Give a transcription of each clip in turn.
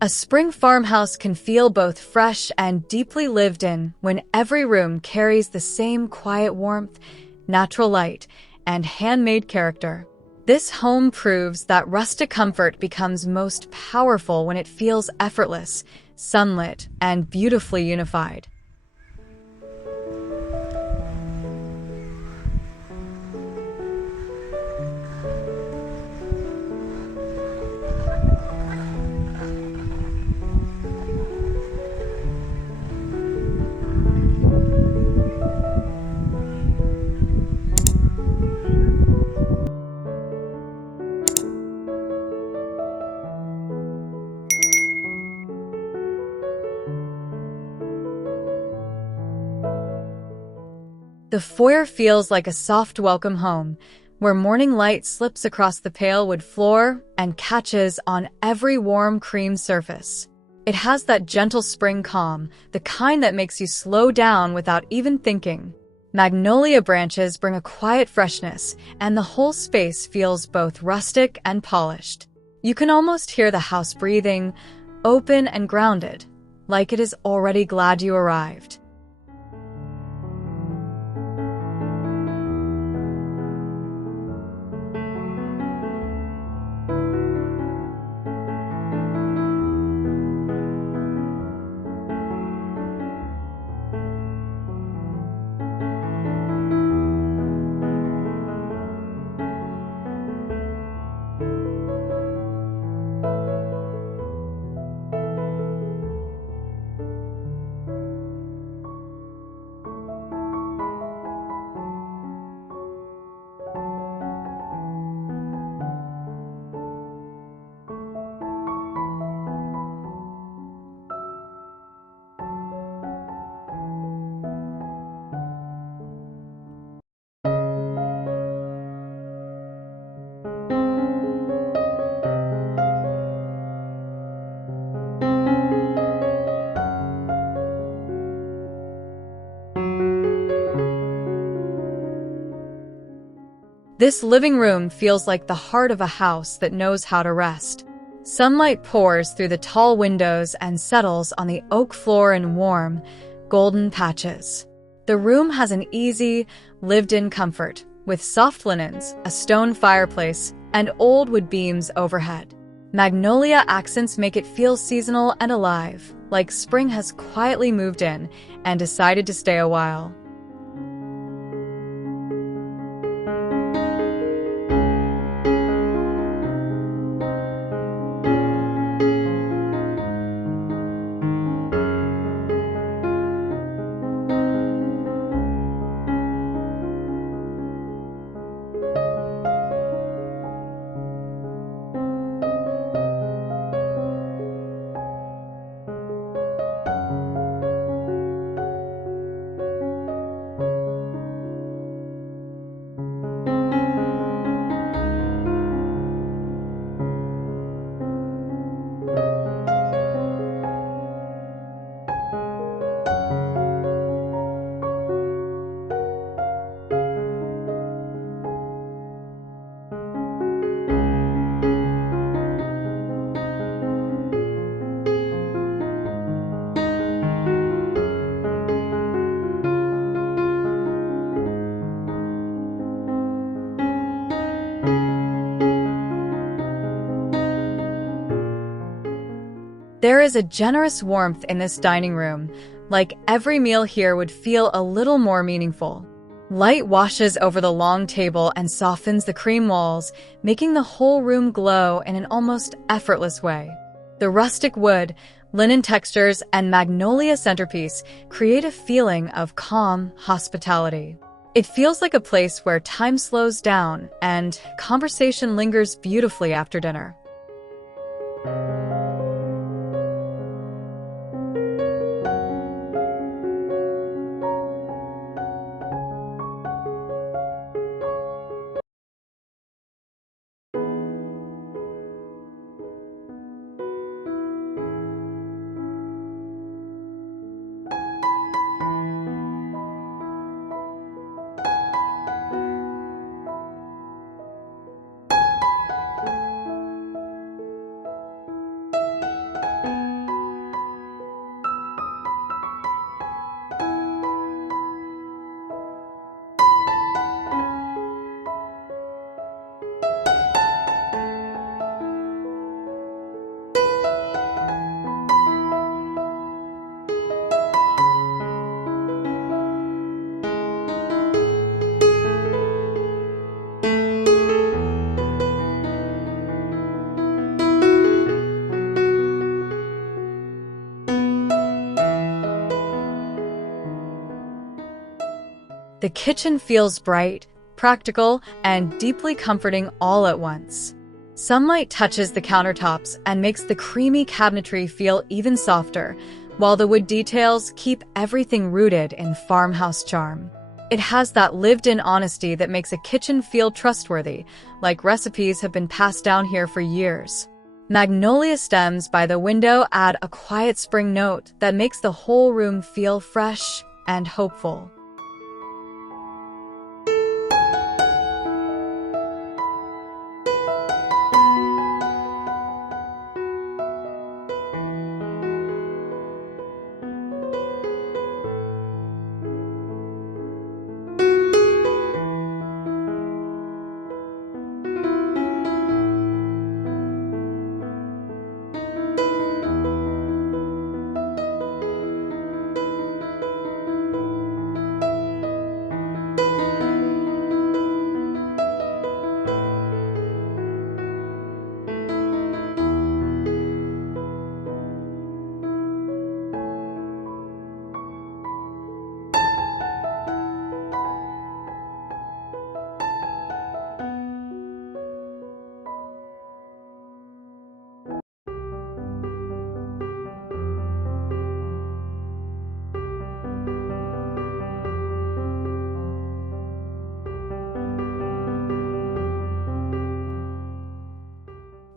A spring farmhouse can feel both fresh and deeply lived in when every room carries the same quiet warmth, natural light, and handmade character. This home proves that rustic comfort becomes most powerful when it feels effortless, sunlit, and beautifully unified. The foyer feels like a soft welcome home, where morning light slips across the pale wood floor and catches on every warm cream surface. It has that gentle spring calm, the kind that makes you slow down without even thinking. Magnolia branches bring a quiet freshness, and the whole space feels both rustic and polished. You can almost hear the house breathing, open and grounded, like it is already glad you arrived. This living room feels like the heart of a house that knows how to rest. Sunlight pours through the tall windows and settles on the oak floor in warm, golden patches. The room has an easy, lived-in comfort, with soft linens, a stone fireplace, and old wood beams overhead. Magnolia accents make it feel seasonal and alive, like spring has quietly moved in and decided to stay a while. There is a generous warmth in this dining room, like every meal here would feel a little more meaningful. Light washes over the long table and softens the cream walls, making the whole room glow in an almost effortless way. The rustic wood, linen textures, and magnolia centerpiece create a feeling of calm hospitality. It feels like a place where time slows down and conversation lingers beautifully after dinner. The kitchen feels bright, practical, and deeply comforting all at once. Sunlight touches the countertops and makes the creamy cabinetry feel even softer, while the wood details keep everything rooted in farmhouse charm. It has that lived-in honesty that makes a kitchen feel trustworthy, like recipes have been passed down here for years. Magnolia stems by the window add a quiet spring note that makes the whole room feel fresh and hopeful.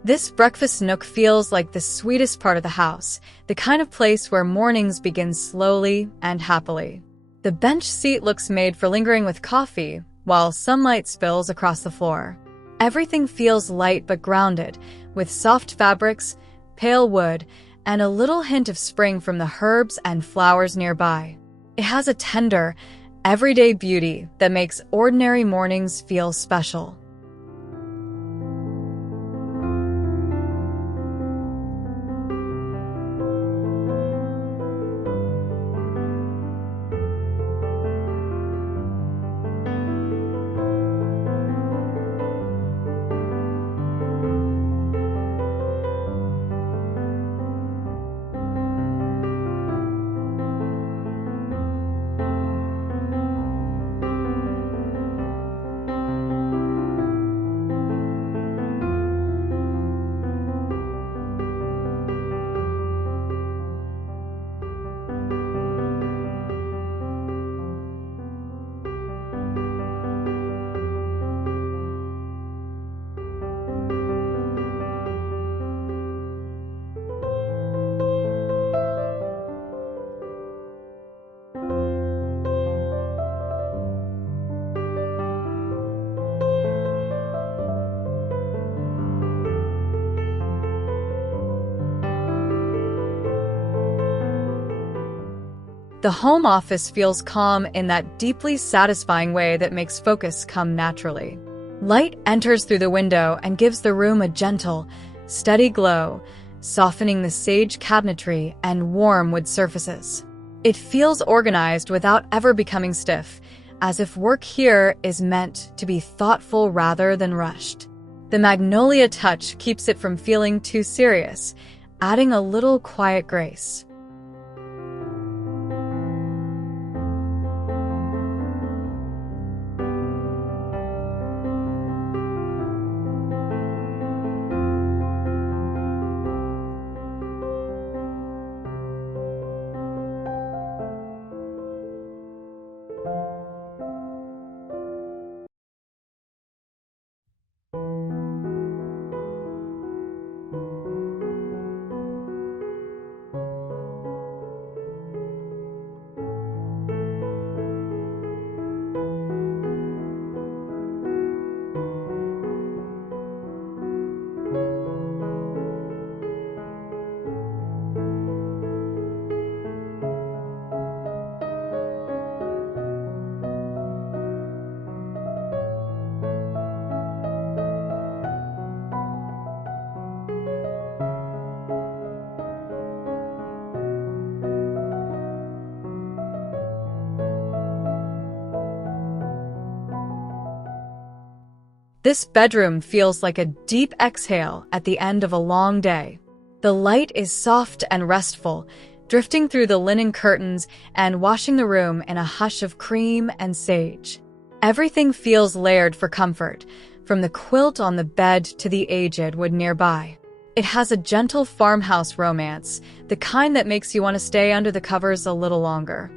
This breakfast nook feels like the sweetest part of the house, the kind of place where mornings begin slowly and happily. The bench seat looks made for lingering with coffee, while sunlight spills across the floor. Everything feels light but grounded, with soft fabrics, pale wood, and a little hint of spring from the herbs and flowers nearby. It has a tender, everyday beauty that makes ordinary mornings feel special. The home office feels calm in that deeply satisfying way that makes focus come naturally. Light enters through the window and gives the room a gentle, steady glow, softening the sage cabinetry and warm wood surfaces. It feels organized without ever becoming stiff, as if work here is meant to be thoughtful rather than rushed. The Magnolia touch keeps it from feeling too serious, adding a little quiet grace. This bedroom feels like a deep exhale at the end of a long day. The light is soft and restful, drifting through the linen curtains and washing the room in a hush of cream and sage. Everything feels layered for comfort, from the quilt on the bed to the aged wood nearby. It has a gentle farmhouse romance, the kind that makes you want to stay under the covers a little longer.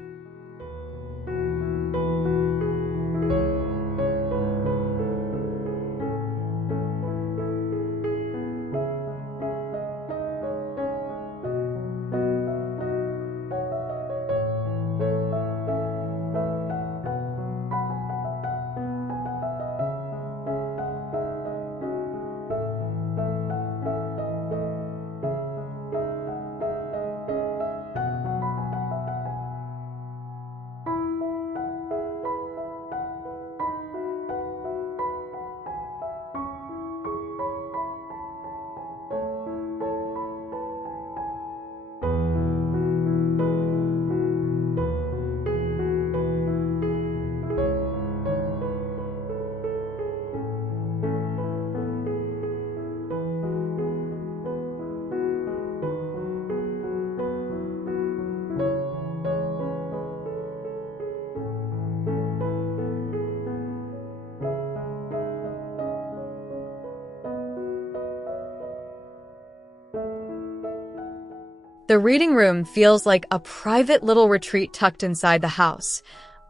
The reading room feels like a private little retreat tucked inside the house,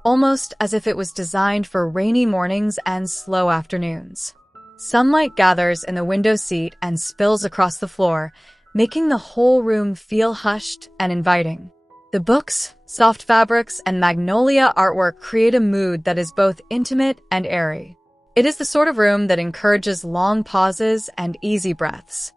almost as if it was designed for rainy mornings and slow afternoons. Sunlight gathers in the window seat and spills across the floor, making the whole room feel hushed and inviting. The books, soft fabrics, and magnolia artwork create a mood that is both intimate and airy. It is the sort of room that encourages long pauses and easy breaths.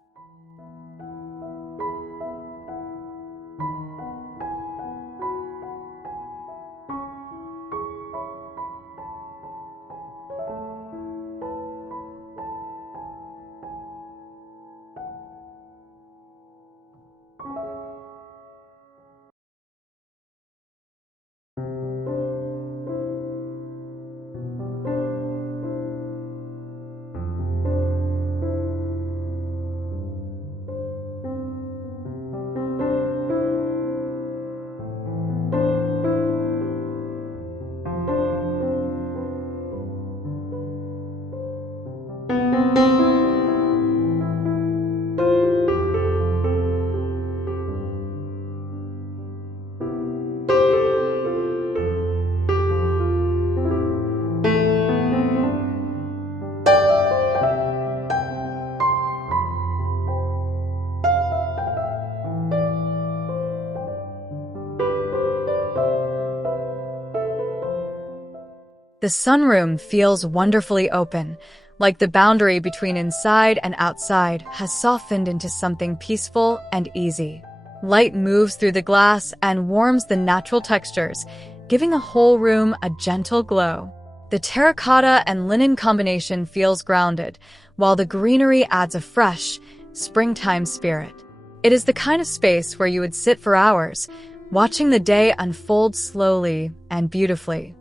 The sunroom feels wonderfully open, like the boundary between inside and outside has softened into something peaceful and easy. Light moves through the glass and warms the natural textures, giving the whole room a gentle glow. The terracotta and linen combination feels grounded, while the greenery adds a fresh, springtime spirit. It is the kind of space where you would sit for hours, watching the day unfold slowly and beautifully.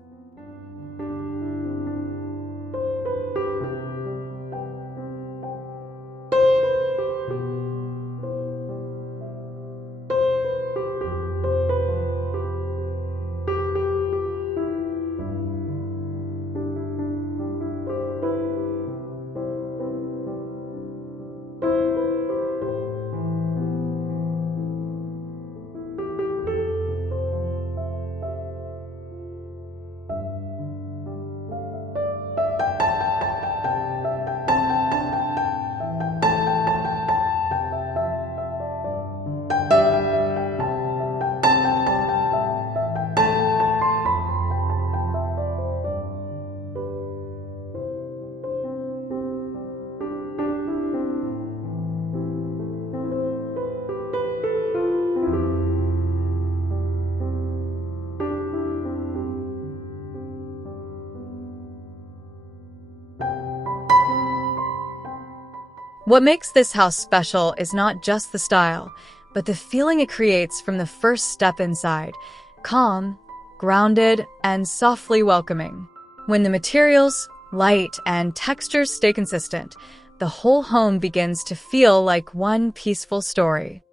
What makes this house special is not just the style, but the feeling it creates from the first step inside, calm, grounded, and softly welcoming. When the materials, light, and textures stay consistent, the whole home begins to feel like one peaceful story.